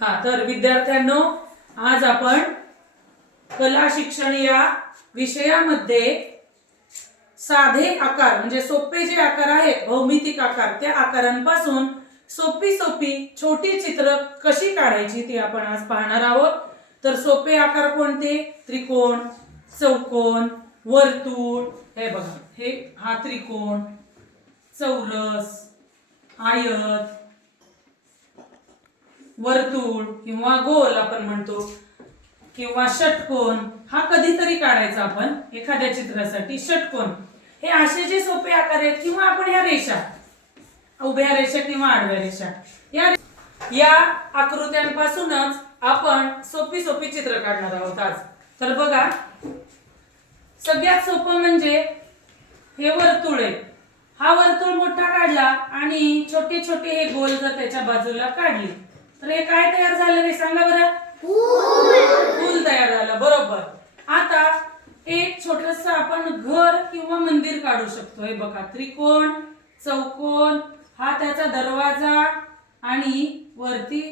तर विद्यार्थ्यांनो, आज आपण कला शिक्षण या विषयामध्ये साधे आकार म्हणजे सोपे जे आकार आहेत, भौमितिक आकार, त्या आकारांपासून सोपी सोपी छोटी चित्र कशी काढायची ती आपण आज पाहणार आहोत. तर सोपे आकार कोणते? त्रिकोण, चौकोन, वर्तुळ. हे बघा, हा त्रिकोण, चौरस, आयत, वर्तुळ किंवा गोल आपण म्हणतो, किंवा षटकोन. हा कधीतरी काढायचा आपण एखाद्या चित्रासाठी. षटकोन हे असे जे सोपे आकार आहेत, किंवा आपण ह्या रेषा, उभ्या रेषा किंवा आडव्या रेषा, या आकृत्यांपासूनच आपण सोपी सोपी चित्र काढणार आहोत आज. तर बघा, सगळ्यात सोपं म्हणजे हे वर्तुळ आहे. हा वर्तुळ मोठा काढला आणि छोटे छोटे हे गोल जर त्याच्या बाजूला काढले तर हे काय तयार झालं रे? सांगा बरं. फूल तयार झालं. बरोबर. आता एक छोटस आपण घर किंवा मंदिर काढू शकतो. हे बघा, त्रिकोण, चौकोन, हा त्याचा दरवाजा आणि वरती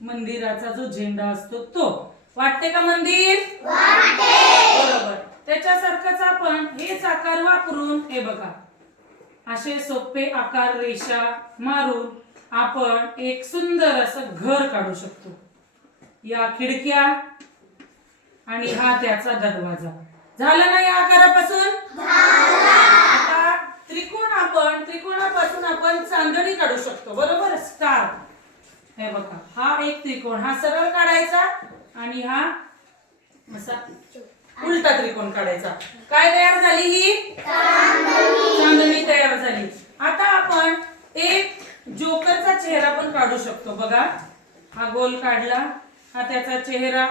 मंदिराचा जो झेंडा असतो तो. वाटते का मंदिर? बरोबर. त्याच्यासारखंच आपण हेच आकार वापरून, हे बघा, असे सोपे आकार रेषा मारून आपण एक सुंदर असं घर काढू शकतो. या खिडक्या आणि हा त्याचा दरवाजा. झालं ना या आकारापासून? आता त्रिकोणापासून आपण चांदणी काढू शकतो. बरोबर. स्टार. हे बघा, हा एक त्रिकोण, हा सरळ काढायचा आणि हा असा उलटा त्रिकोण काढायचा. काय तयार झाली? ही चांदणी तयार झाली. आता आपण एक जोकरचा चेहरा पण काढू शकतो. बघा, हा गोल काढला, हा त्याचा चेहरा.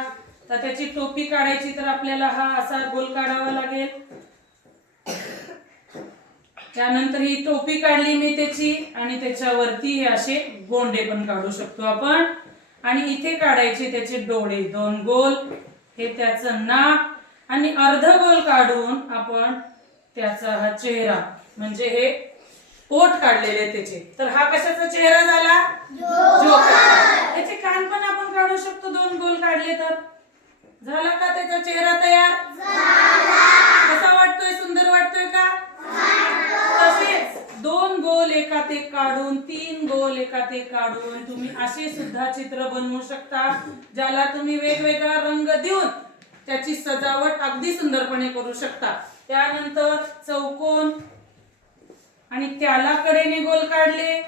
तर त्याची टोपी काढायची तर आपल्याला हा असा गोल काढावा लागेल. त्यानंतर ही टोपी काढली मी त्याची, आणि त्याच्यावरती हे असे गोंडे पण काढू शकतो आपण. आणि इथे काढायचे त्याचे डोळे, 2 गोल, हे त्याचं नाक, आणि अर्ध गोल काढून आपण त्याचा हा चेहरा म्हणजे हे ओठ काढलेले त्याचे. तर हा कशाचा चेहरा झाला? जोकर. त्याचे कान पण आपण काढू शकतो. 2 गोल काढले तर झाला का त्याचा चेहरा तयार? कसा वाटतोय? सुंदर वाटतोय का? तसेच 2 गोल एकात एक काढून, 3 गोल एकात एक काढून तुम्ही असे सुद्धा चित्र बनवू शकता, ज्याला तुम्ही वेगवेगळा रंग देऊन त्याची सजावट अगदी सुंदरपणे करू शकता. त्यानंतर चौकोन, आणि त्याला कडेने गोल काढले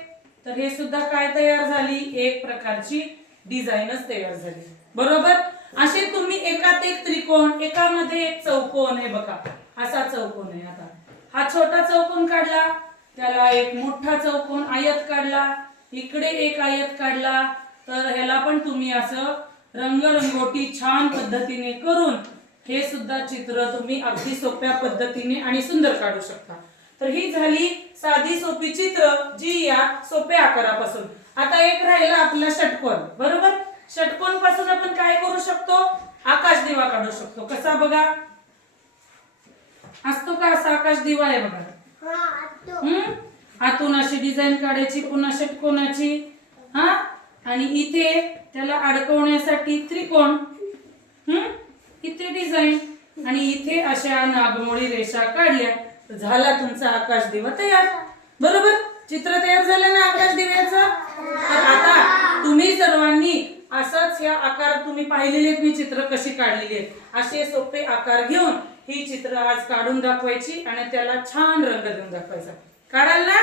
तर हे सुद्धा काय तयार झाली? एक प्रकारची डिझाईनच तयार झाली. बरोबर. असे तुम्ही एकात एक त्रिकोण, एकामध्ये एक चौकोन. हे बघा, असा चौकोन आहे. आता हा छोटा चौकोन काढला, त्याला एक मोठा चौकोन आयत काढला, इकडे एक आयत काढला. तर ह्याला पण तुम्ही असं रंगरंगोटी छान पद्धतीने करून हे सुद्धा चित्र तुम्ही अगदी सोप्या पद्धतीने आणि सुंदर काढू शकता. तर ही झाली साधी सोपी चित्र, जी या सोप्या आकारापासून. आता एक राहिला आपला षटकोन. बरोबर. षटकोन पासून आपण काय करू शकतो? आकाश दिवा काढू शकतो. कसा? बघा, असतो का असा आकाश दिवा? आहे बघा. आतून अशी डिझाईन काढायची पुन्हा षटकोनाची. आणि इथे त्याला अडकवण्यासाठी त्रिकोण, इथे डिझाईन, आणि इथे अशा नागमोळी रेषा काढल्या. झाला तुमचा आकाश दिवा तयार. बरोबर. चित्र तयार झालं ना आकाश दिव्याचं. तर आता तुम्ही सर्वांनी असंच ह्या आकार तुम्ही पाहिलेले, मी चित्र कशी काढलेली आहेत, असे सोपे आकार घेऊन ही चित्र आज काढून दाखवायची आणि त्याला छान रंग देऊन दाखवायचा. काढाल ना?